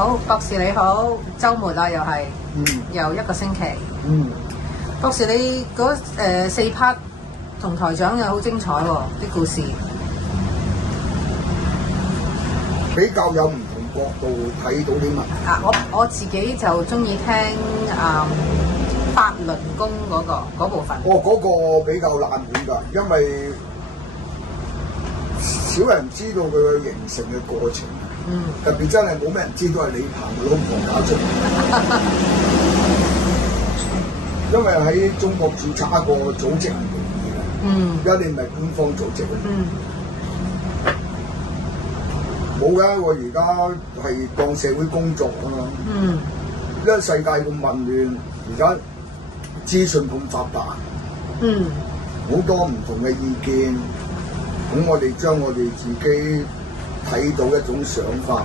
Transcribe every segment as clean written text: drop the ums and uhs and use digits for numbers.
好，博士你好，週末啦又係，又一個星期。博士你嗰4 part 同台長又好精彩喎，啲故事。比較有唔同角度睇到啲問題。我自己就中意聽法輪功嗰部分。嗰個比較冷門㗎，因為少人知道佢嘅形成嘅過程。特別真係冇咩人知道係李鵬嘅老婆搞出嚟。因為喺中國註冊一個組織係容易嘅。而家你唔係官方組織嘅。冇嘅，我而家係當社會工作㗎嘛。因為世界咁混亂，而家資訊咁發達，好多唔同嘅意見，咁我哋將我哋自己睇到一種想法，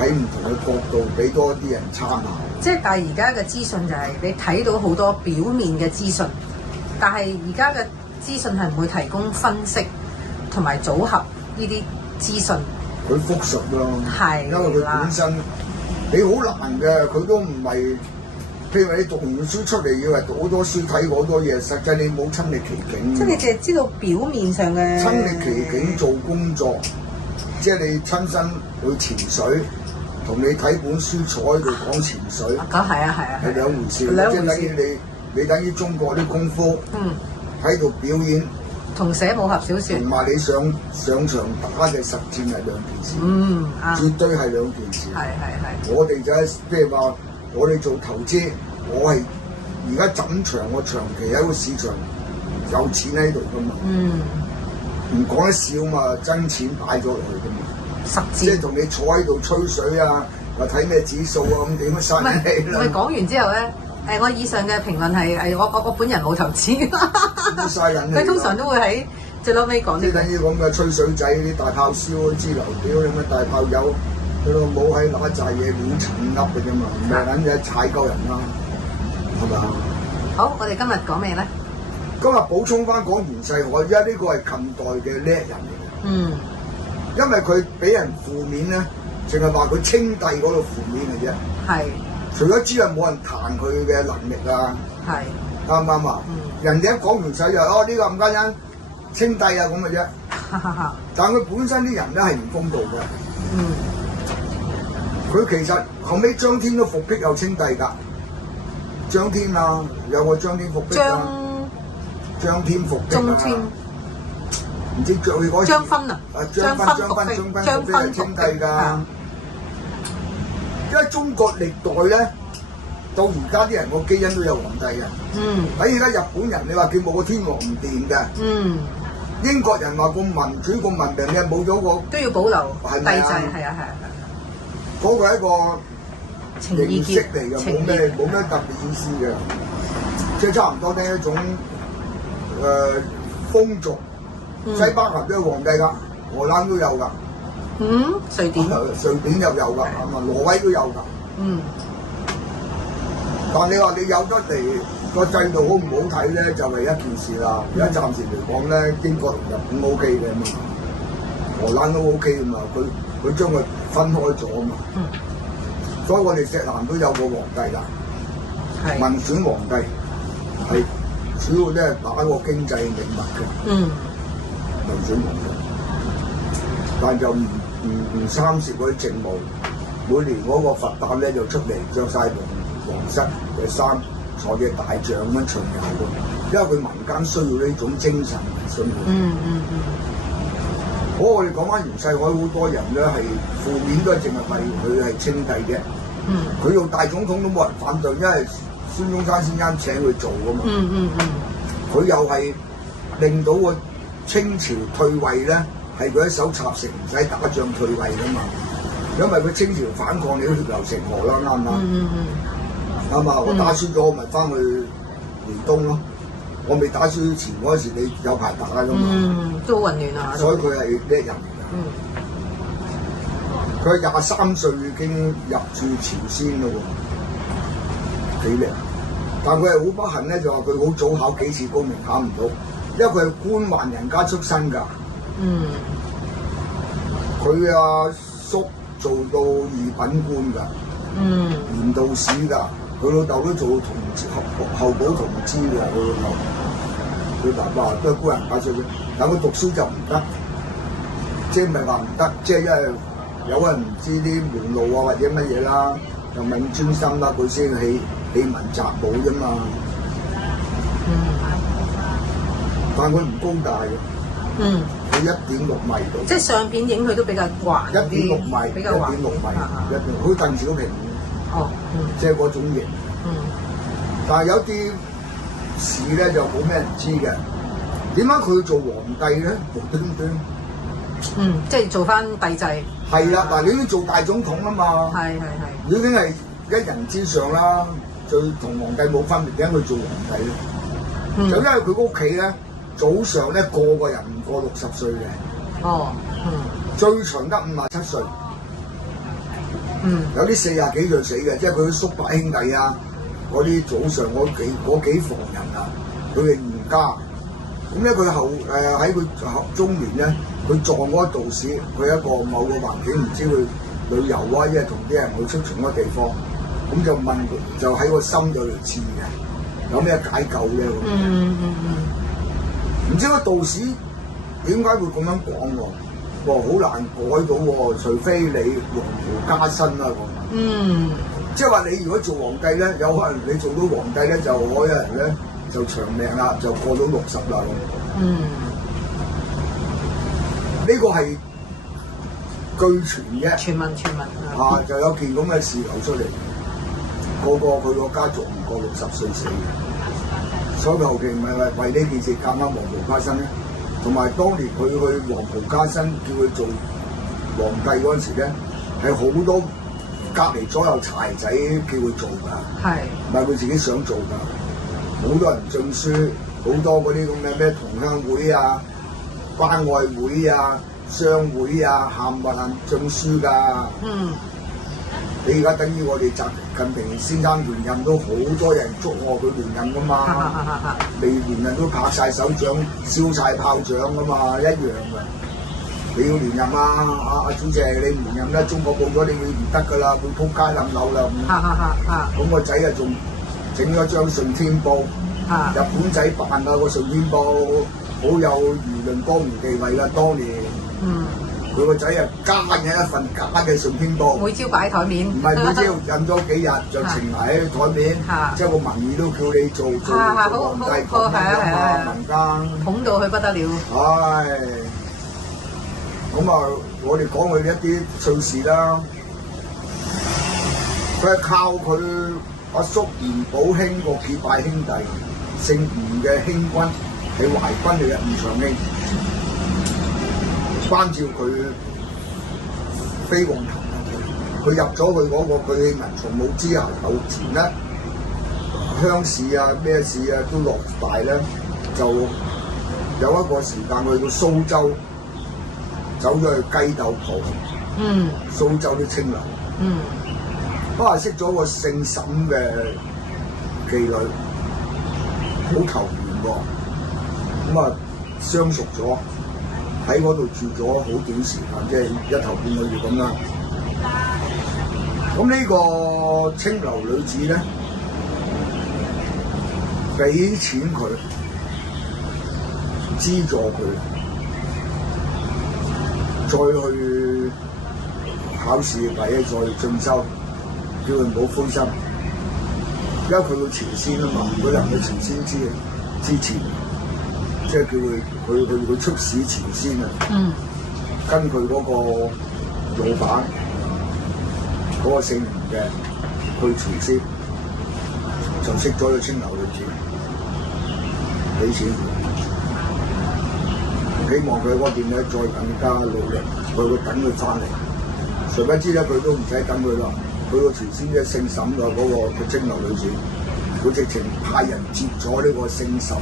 喺唔同嘅角度俾多啲人參考。即係但係而家嘅資訊就係你睇到好多表面嘅資訊，但係而家嘅資訊係唔會提供分析同埋組合呢啲資訊。佢複述咯，因為佢本身你好難嘅，佢都唔係，譬如話你讀完書出嚟，以為讀好多書睇好多嘢，實際你冇親歷其境。即係你淨係知道表面上嘅。親歷其境做工作，即係你親身去潛水，同你睇本書坐喺度講潛水。咁係啊，係兩回事。即係等於你等於中國啲功夫，喺度表演。同寫武俠小説，同埋你上場打嘅實戰係兩件事，絕對係兩件事。係。我哋就係即係話，我哋做投資，我係而家枕場，我長期喺個市場有錢喺度噶嘛。唔講得笑嘛，真錢擺咗落去噶嘛。實戰即係同你坐喺度吹水啊，話睇咩指數啊，咁點樣嘥氣啦？唔係講完之後咧。我以上嘅評論係我本人冇投資，佢通常都會喺最撈尾講。即係等於咁嘅吹水仔啲大炮燒嗰啲支流屌咁嘅大炮友，佢老母喺攞一紮嘢亂陳噏嘅啫嘛，唔係撚嘢踩鳩人啦，係咪啊？好，我哋今日講咩咧？今日補充翻講袁世凱，因為呢個係近代嘅叻人嚟嘅。因為佢俾人負面咧，淨係話佢稱帝嗰度負面嘅啫。係。除咗之外，冇人彈佢嘅能力啊，啱唔啱啊？人哋一講完世就呢個冚家鏟稱帝啊咁嘅啫。但佢本身啲人咧係唔公道嘅。佢其實後尾張天都復辟又稱帝㗎。張天啊，有個張天復辟啊。張天復辟啊。唔知著佢嗰時。張勳啊。張勳稱帝㗎。因為中國歷代咧，到而家啲人個基因都有皇帝嘅。喺而家日本人，你話叫冇個天皇唔掂嘅。英國人話個民主個文明嘅冇咗個都要保留帝制，係啊。嗰個係一個形式嚟嘅，冇咩特別意思嘅，即係差唔多呢一種風俗。西班牙都有皇帝㗎，荷蘭都有㗎。瑞典又有㗎，挪威都有㗎。但你話你有得嚟個制度好唔好睇咧，就係一件事啦。而家暫時嚟講咧，英國同日本 OK 嘅嘛，荷蘭都 OK 嘅嘛，佢將佢分開咗啊嘛。所以我哋石蘭都有個皇帝啦，民選皇帝係主要咧打個經濟命脈嘅。民選皇帝，但就唔參涉嗰啲政務，每年嗰個佛誕咧就出嚟着晒皇室嘅衫，坐嘅大象咁樣巡遊嘅，因為佢民間需要呢種精神需要。好，我哋講翻袁世凱，好多人咧係負面都係淨係為佢係稱帝嘅。佢做大總統都冇人反對，因為孫中山先生請佢做噶嘛。佢又係令到個清朝退位咧。係佢一手插成，唔使打仗退位噶嘛，因為佢清朝反抗你都血流成河啦，啱唔啱？啱啊！我打輸咗，我咪翻去遼東咯。我未打輸前嗰時，你有排打噶嘛？都好混亂啊！所以佢係叻人嚟㗎。佢23歲已經入駐朝鮮咯喎，幾叻！但佢係好不幸咧，就話佢好早考幾次功名考唔到，因為佢係官宦人家出身㗎。佢阿叔做到二品官㗎，鹽道使㗎。佢老豆都做同候補同知㗎，佢老豆。佢爸爸都係官人打出嘅，但佢讀書就唔得，即係唔係話唔得，即係因為有人唔知啲門路啊或者乜嘢啦，又咪咁專心啦，佢先起文習武啫嘛。但佢唔高大嘅，佢1.6米度。即係相片影佢都比較橫啲，1.6米，比較橫1.6米，好似鄧小平。即係嗰種型。但係有啲事咧就冇咩人知嘅。點解佢要做皇帝咧？無端端。即係做翻帝制。係啦，嗱，你已經做大總統啊嘛。係。已經係一人之上啦，就同皇帝冇分別，點解佢做皇帝咧？就因為佢屋企咧，早上咧個人唔過60歲嘅。最長得57歲。有啲40幾歲死嘅，即係佢啲叔伯兄弟啊，嗰啲早上嗰幾房人啊，佢哋嚴家。咁咧佢喺佢中年咧，佢撞嗰個道士，佢一個某個環境唔知去旅遊啊，因為同啲人去出巡嗰個地方，咁就問佢，就喺個心度嚟治嘅，有咩解救咧？唔知個道士點解會咁樣講喎？好難改到喎，除非你黃袍加身啦。即係話你如果做皇帝咧，有可能你做到皇帝咧，就嗰人咧就長命啦，就過到60啦。呢個係據傳嘅。傳聞。就有件咁嘅事流出嚟，佢個家族唔過60歲死嘅，所以後期咪為呢件事夾啱黃袍加身咧。同埋當年佢去黃袍加身，叫佢做皇帝嗰陣時咧，係好多隔離左右柴仔叫佢做㗎，唔係佢自己想做㗎。好多人進書，好多嗰啲咁嘅咩同鄉會啊、關愛會啊、商會啊，冚唪唥進書㗎。你而家等於我哋習近平先生連任都好多人祝賀佢連任㗎嘛，未連任都拍晒手掌、燒晒炮仗㗎嘛，一樣㗎。你要連任啊，阿主席你唔連任咧，中國報咗你會唔得㗎啦，會撲街冧樓啦。咁個仔啊仲整咗張順天報，日本仔辦啊個順天報，好有輿論江湖地位㗎，當年。佢個仔啊加嘅一份假嘅順天報，每朝擺喺台面，唔係每朝印咗幾日就呈埋喺台面，即係個民意都叫你做皇帝咁樣嘛，民間捧到佢不得了。咁啊，我哋講佢一啲趣事啦。佢係靠佢阿叔吳寶興個結拜兄弟，姓吳嘅興軍係淮軍嚟嘅吳長興。關照佢飛黃騰達，佢入咗去嗰個佢文從武之後前咧，鄉試啊咩試啊都落大咧，就有一個時間去到蘇州，走咗去雞竇鋪，蘇州啲青樓，識咗個姓沈嘅妓女，好投緣喎，咁啊相熟咗。喺嗰度住咗好短時間，即係1頭半個月咁啦。咁呢個青樓女子咧，俾錢佢，資助佢，再去考試或者再進修，叫佢唔好灰心，因為佢去朝鮮啊嘛，佢能去朝鮮之前。即係叫佢出使朝鮮啊！跟佢嗰個老闆嗰個姓吳嘅去朝鮮，就識咗個青樓女子，俾錢，希望佢嗰邊咧再更加努力，佢會等佢翻嚟。誰不知咧，佢都唔使等佢啦，佢個朝鮮咧姓沈嘅嗰個青樓女子，佢直情派人接咗呢個姓沈。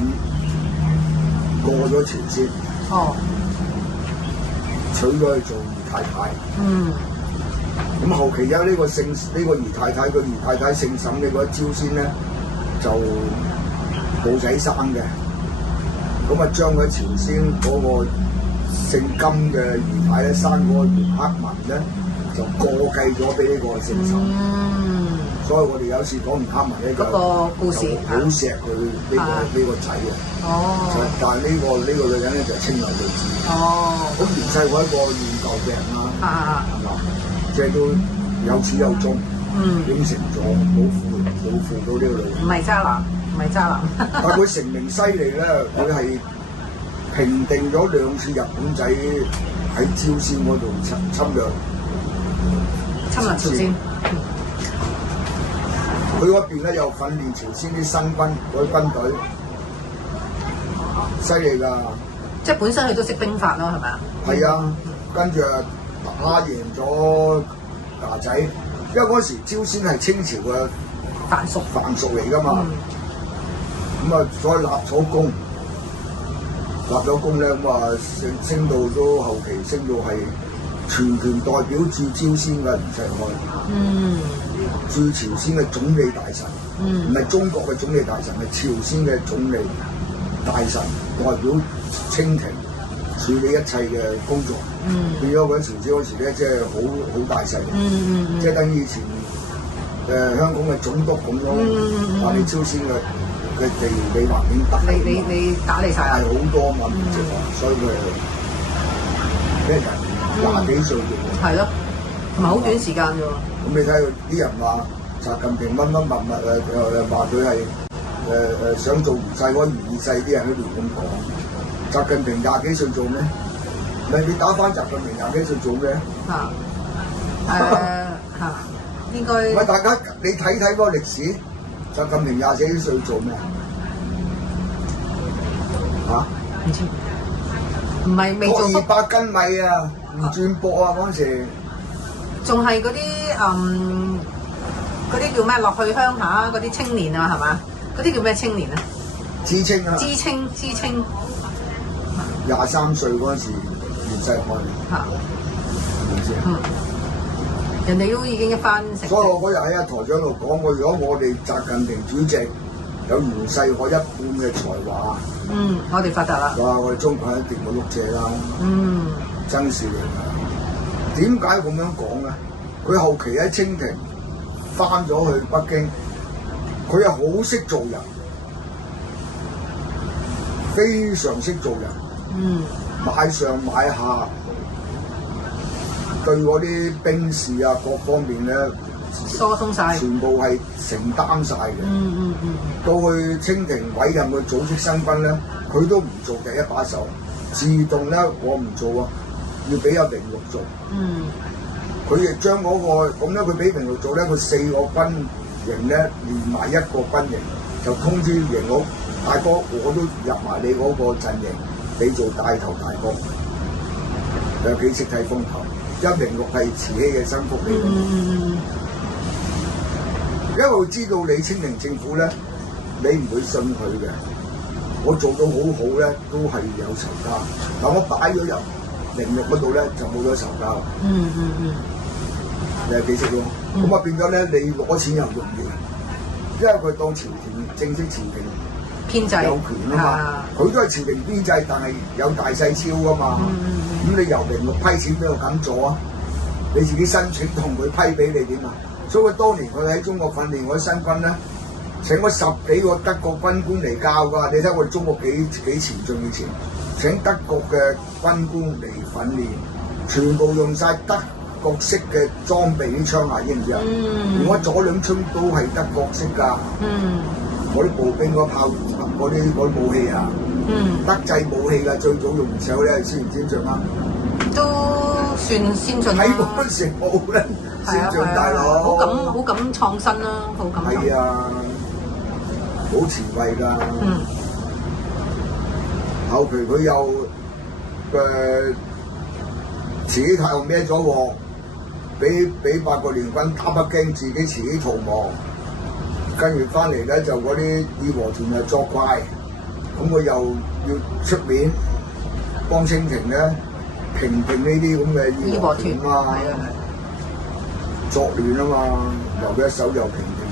過咗朝鮮，娶咗去做姨太太。咁後期有呢個姨太太，個姨太太姓沈嘅嗰一招先咧，就冇仔生嘅。咁啊，將佢朝鮮嗰個姓金嘅姨太咧生嗰個葉克文咧，就過繼咗俾呢個聖神。所以我哋有時講吳克文咧嗰個故事好錫佢呢個仔啊。哦。但係呢個女人咧就青雲女子。哦。咁袁世凱一個亂舊嘅人啦，係嘛？即係都有始有終，應承咗冇負到呢個女人。唔係渣男，唔係渣男。但係佢成名犀利咧，佢係平定咗2次日本仔喺朝鮮嗰度侵略朝鮮。佢嗰邊咧又訓練朝鮮啲新軍嗰啲軍隊，犀利㗎。即係本身佢都識兵法咯，係咪啊？係啊，跟住打贏咗牙仔，因為嗰時朝鮮係清朝嘅藩屬嚟㗎嘛。咁啊，再立咗功，咧咁啊升到都後期升到係全權代表駐朝鮮嘅袁世凱。駐朝鮮嘅總理大臣，唔係中國嘅總理大臣，係朝鮮嘅總理大臣，代表清廷處理一切嘅工作。變咗嗰朝鮮嗰時咧，即係好大勢，即係等於以前香港嘅總督咁咯。話你朝鮮嘅地理環境大，你打理晒係好多嘛，所以佢咩人20幾歲啫喎。係咯，唔係好短時間啫喎。咁你睇佢啲人話習近平乜乜物物話佢係想做袁世凱袁世，啲人都亂咁講。習近平20幾歲做咩？你打翻習近平20幾歲做咩？應該。喂，大家你睇嗰個歷史，習近平20幾歲做咩？唔知。唔係未做。200斤米啊，唔轉播啊嗰陣時。仲係嗰啲叫咩？落去鄉下嗰啲青年啊，係嘛？嗰啲叫咩青年啊？知青啊！知青。23歲嗰陣時，袁世凱。唔知啊？人哋都已經一番成績。所以我嗰日喺台長度講過，如果我哋習近平主席有袁世凱一半嘅才華，我哋發達啦！哇！我哋中國一定會碌蔗啦。真是嚟㗎。點解咁樣講咧？佢後期喺清廷翻咗去北京，佢又好識做人，非常識做人。買上買下，對嗰啲兵事啊各方面咧，疏通晒，全部係承擔晒嘅。到去清廷委任佢組織新軍咧，佢都唔做第一把手，自動咧我唔做啊！要俾阿榮祿做，佢亦將嗰個咁咧，佢俾榮祿做咧，佢4個軍營咧連埋一個軍營，就通知榮祿大哥，我都入埋你嗰個陣營，你做帶頭大哥，有幾識睇風頭，因為榮祿係慈禧嘅心腹嚟嘅，因為佢知道你清廷政府咧，你唔會信佢嘅，我做到好好咧，都係有仇家，但我擺咗入榮祿嗰度咧就冇咗仇家啦。你係幾識咯？咁啊變咗咧，你攞錢又容易，因為佢當朝廷正式朝廷編制有權啊嘛。佢都係朝廷編制，但係有大細超噶嘛。咁你由榮祿批錢邊度敢做啊？你自己申請同佢批俾你點啊？所以佢當年佢喺中國訓練嗰啲新軍咧，請咗10幾個德國軍官嚟教㗎。你睇我哋中國幾前進以前。請德國嘅軍官嚟訓練，全部用晒德國式嘅裝備啲槍械，知唔知啊？我左兩槍都係德國式㗎。我啲步兵嗰炮嗰啲武器啊，德製武器㗎，最早用唔少咧，先唔先進啊？都算先進啦。喺嗰陣時冇咧，先進大佬。好敢創新啦，好敢。係啊，好前衞㗎。後期佢又自己太后孭咗鑊，俾八國聯軍打北京，自己自己逃亡，跟住翻嚟咧就嗰啲義和團又作怪，咁佢又要出面幫清廷咧平呢啲咁嘅義和團啊，作亂啊嘛，由佢一手又平定，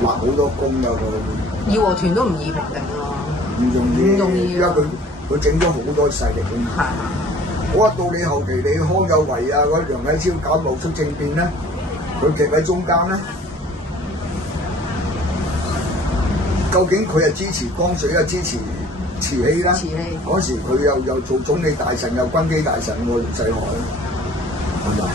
立好多功啊佢。義和團都唔易平定啊。唔容易，因為佢整咗好多勢力㗎嘛。好啊，到你後期你康有為啊，嗰梁啟超搞戊戌政變咧，佢夾喺中間咧，究竟佢係支持江水啊，支持慈禧啦？慈禧嗰時佢又做總理大臣，又軍機大臣喎，袁世凱係咪？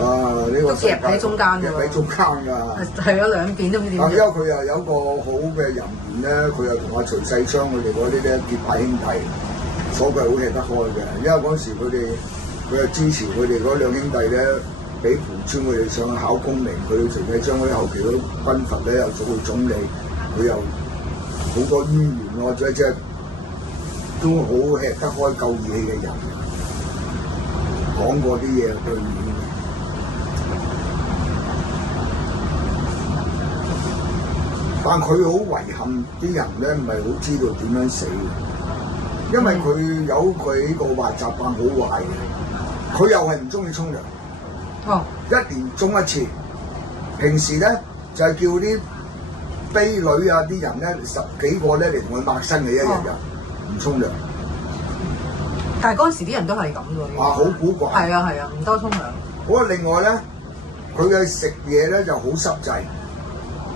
啊！呢個夾喺中間㗎喎，夾喺中間㗎。係啊，兩邊都唔知點。因為佢又有個好嘅人緣咧，佢又同阿徐世昌佢哋嗰啲咧結拜兄弟，所以佢好吃得開嘅。因為嗰時佢又支持佢哋嗰兩兄弟咧，俾扶村佢哋上去考功名，佢徐世昌嗰啲後期嗰啲軍閥咧又做到總理，佢又好多淵源喎，即係都好吃得開、夠義氣嘅人，講過啲嘢對面。但佢好遺憾，啲人咧唔係好知道點樣死嘅，因為佢有佢個壞習慣好壞嘅，佢又係唔中意沖涼，一年沖一次。平時咧就係叫啲婢女啊啲人咧10幾個咧嚟同佢抹身嘅，一日唔沖涼。但係嗰陣時啲人都係咁嘅。好古怪。係啊，唔多沖涼。好啊，另外咧，佢嘅食嘢咧就好濕滯。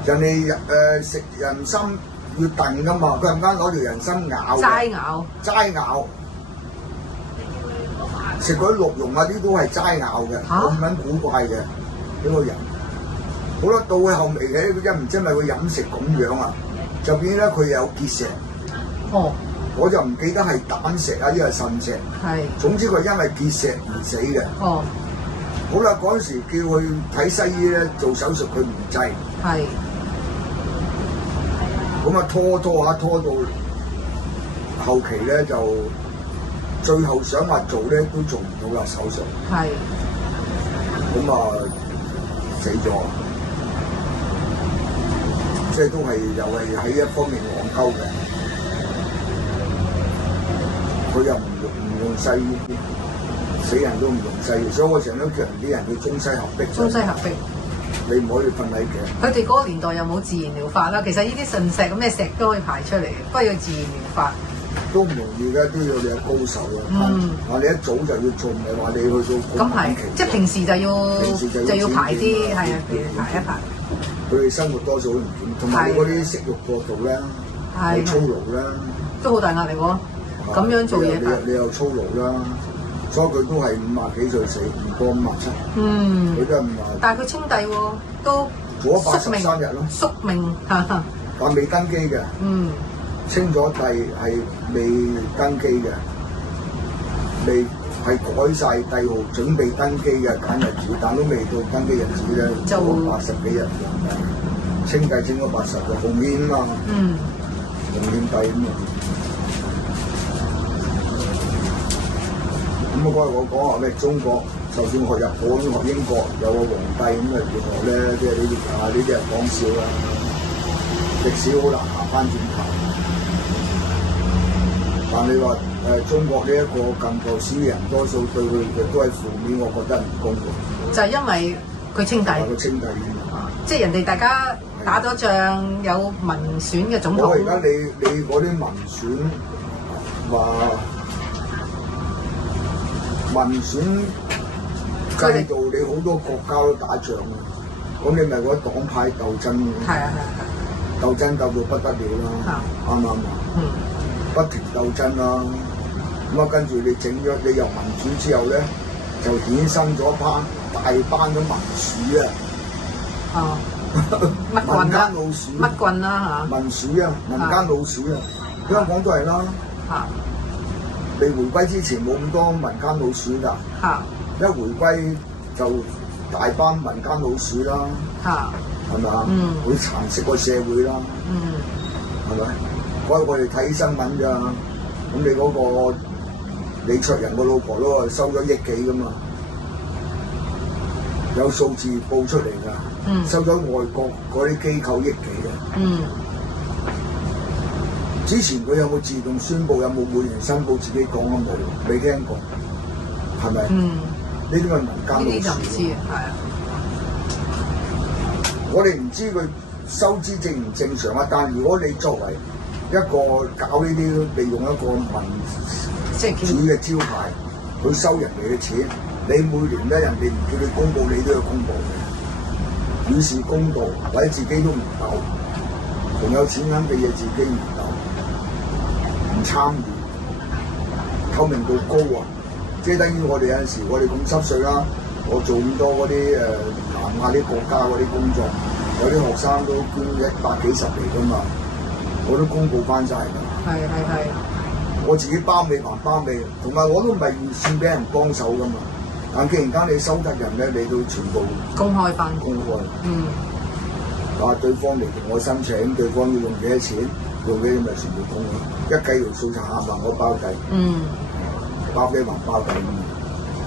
人哋食人參要燉噶嘛，佢突然間攞條人參咬，齋咬，食嗰啲鹿茸啊啲都係齋咬嘅，咁撚古怪嘅呢個人。好啦，到佢後尾嘅，佢唔知係咪佢飲食咁樣啊，就變咧佢有結石。我就唔記得係膽石啊，抑係腎石。總之佢因為結石而死嘅。好啦，嗰陣時叫佢睇西醫咧做手術，佢唔制。咁啊拖到後期咧就最後想話做咧都做唔到啦手術。咁啊死咗，即係都係又係喺一方面戇鳩嘅。佢又唔用西醫，死人都唔用西醫，所以我成日都叫人啲人要中西合璧。你唔可以瞓喺嘅。佢哋嗰個年代又冇自然療法啦，其實呢啲腎石咁咩石都可以排出嚟嘅，不過要自然療法。都唔容易嘅，都要你有高手啊！話你一早就要做，唔係話你去到咁晚期。即係平時就要排啲，係啊，排一排。佢哋生活多數都唔掂，同埋你嗰啲息肉過度咧，好操勞啦，都好大壓力喎。咁樣做嘢，你又操勞啦。所以佢都係50幾歲死，唔過57。佢都係50。但係佢清帝喎，都做咗83日咯。宿命但未登基嘅。清咗帝係未登基嘅，未係改晒帝號，準備登基嘅揀日子，但都未到登基日子咧，就80幾日。清帝整咗80個奉獻啊嘛。奉獻帝啊嘛。咁嗰日我講話咩？中國就算學日本、學英國有個皇帝咁啊，如何咧？即係呢啲係講笑啦。歷史好難行翻轉頭。但你話中國呢一個近代史人多數對佢都係負面，我覺得唔公平。就係因為佢清帝。佢清帝即係人哋大家打咗仗，有民選嘅總統。而家你嗰啲民選話。民選制度，你好多國家都打仗啊！咁你咪嗰黨派鬥爭嘅，鬥爭鬥到不得了啦，啱唔啱啊？不停鬥爭啦，咁啊跟住你整咗，你由民主之後咧，就衍生咗大班嘅民鼠啊！民間老鼠，乜棍啦嚇？民鼠啊，民間老鼠啊，香港都係啦。未回歸之前冇咁多民間老鼠㗎，一回歸就大班民間老鼠啦，係咪啊？會蠶食個社會啦，係咪？嗰日我哋睇新聞咋，咁你嗰個李卓人個老婆都收咗1億幾㗎嘛，有數字報出嚟㗎，收咗外國嗰啲機構1億幾嘅。之前佢有冇自動宣佈？有冇每年申報自己講啊？冇，未聽過，係咪？呢啲係民間老鼠。呢啲就唔知啊，係啊。我哋唔知佢收支正唔正常啊，但如果你作為一個搞呢啲，利用一個即係主嘅招牌，佢收人哋嘅錢，你每年咧人哋唔叫你公佈，你都要公佈嘅，與是公道，或者自己都唔鬥，仲有錢銀嘅嘢自己唔鬥，唔參與，透明度高啊！即係等於我哋有陣時，我哋咁濕碎啦，我做咁多嗰啲南亞啲國家嗰啲工作，有啲學生都捐100幾十嚟㗎嘛，我都公佈翻晒㗎。係。我自己包尾還包尾，同埋我都唔係預算俾人幫手㗎嘛。但既然間你收得人咧，你都全部公開翻。公開。嗯。對方嚟同我申請，對方要用幾多錢，用幾多咪全部公開。一計條數就下萬我包計。嗯。包尾還包計，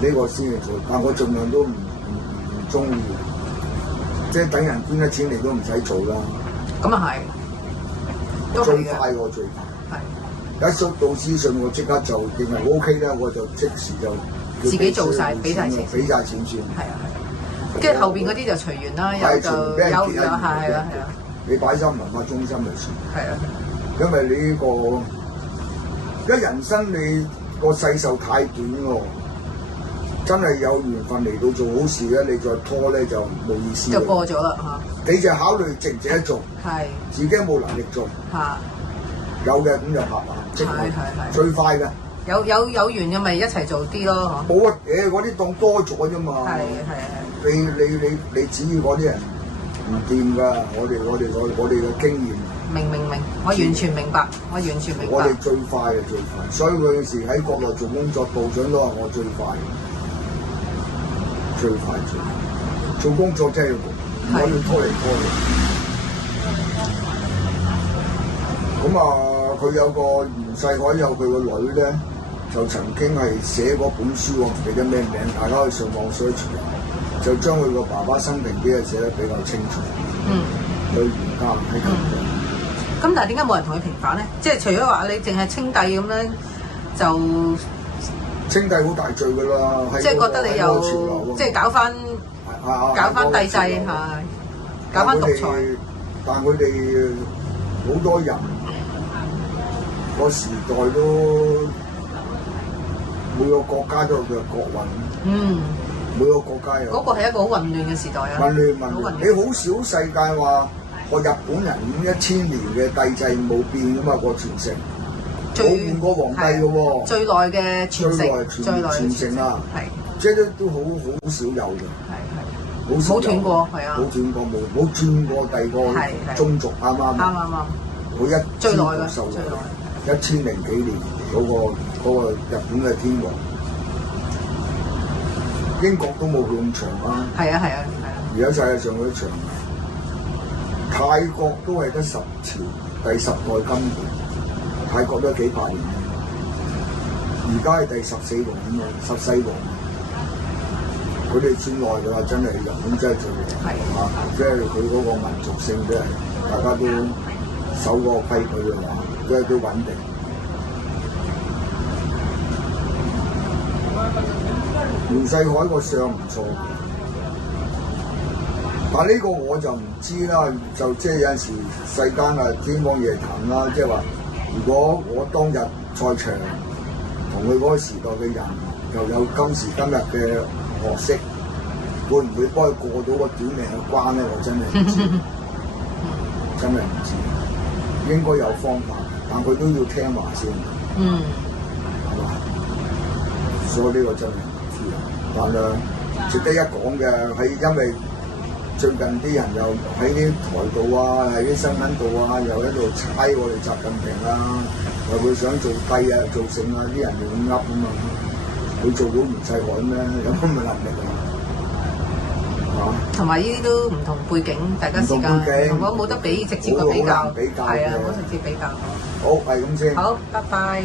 呢個先嚟做，但我盡量都唔中意，即係等人捐咗錢嚟都唔使做啦。咁啊係，最快我最快。係。一收到資訊，我即刻就認為 OK 啦，我就即時就自己做晒，俾晒錢，俾晒錢先。係啊，跟住後邊嗰啲就隨緣啦，有就有係啊。你擺心文化中心咪算。係啊。因為你呢個一人生你個世壽太短喎，真係有緣分嚟到做好事咧，你再拖咧就冇意思。就過咗啦嚇。你就考慮值唔值得做，係。自己冇能力做。嚇。有嘅咁就拍板，即係最快嘅。有緣嘅咪一齊做啲咯，嗬。冇啊！嗰啲當多咗啫嘛。係。你指意嗰啲人唔掂㗎，我哋嘅經驗。明，我完全明白，我哋最快嘅最快，所以佢有時喺國內做工作，部長都話我最快，做工作真係唔可以拖嚟拖去。咁佢有個袁世凱有佢個女咧，就曾經係寫嗰本書，我唔記得咩名，大家可以上網 search，就將佢個爸爸生平啲嘢寫得比較清楚。對袁家喺咁樣。咁但係點解冇人同佢平反咧？即係除咗話你淨係稱帝咁樣，就稱帝好大罪㗎啦。即係覺得你又即係搞翻帝制嚇，搞翻獨裁。但佢哋好多人個時代都每個國家都有佢嘅國運。每個國家有。嗰個係一個好混亂嘅時代啊！混亂，你好少世界話。個日本人1000年嘅帝制冇變噶嘛，個傳承冇換過皇帝嘅喎，最耐嘅傳承啊，即係都好少有嘅，冇斷過，係啊，冇斷過冇轉過第二個宗族啱啱？佢最耐嘅1000零幾年嗰個日本嘅天皇，英國都冇佢咁長啊，係啊，而家世界上嗰啲長。泰國都係得10朝，第10代金元，泰國都幾百年，而家係第14王咁啊，14王，佢哋算耐㗎啦，真係日本真係最耐，即係佢嗰個民族性真係大家都守個規矩嘅話，都穩定。袁世凱個相唔錯。但呢個我就唔知啦，就即係有陣時世間啊天方夜譚啦，即係話如果我當日在場，同佢嗰個時代嘅人又有今時今日嘅學識，會唔會幫佢過到個短命嘅關咧？我真係唔知，真係唔知，應該有方法，但佢都要聽話先，係嘛？所以呢個真係唔知，但係值得一講嘅係因為。最近啲人又喺啲台度啊，喺啲新聞度啊，又喺度猜我哋習近平啊，又會想做帝啊、做成啊，啲人就咁噏啊嘛。佢做到袁世凱咩？有咁嘅能力啊？同埋呢啲都唔同背景，大家時間同我冇得比直接嘅比較，係啊，冇直接比較。好，係咁先。好，拜拜。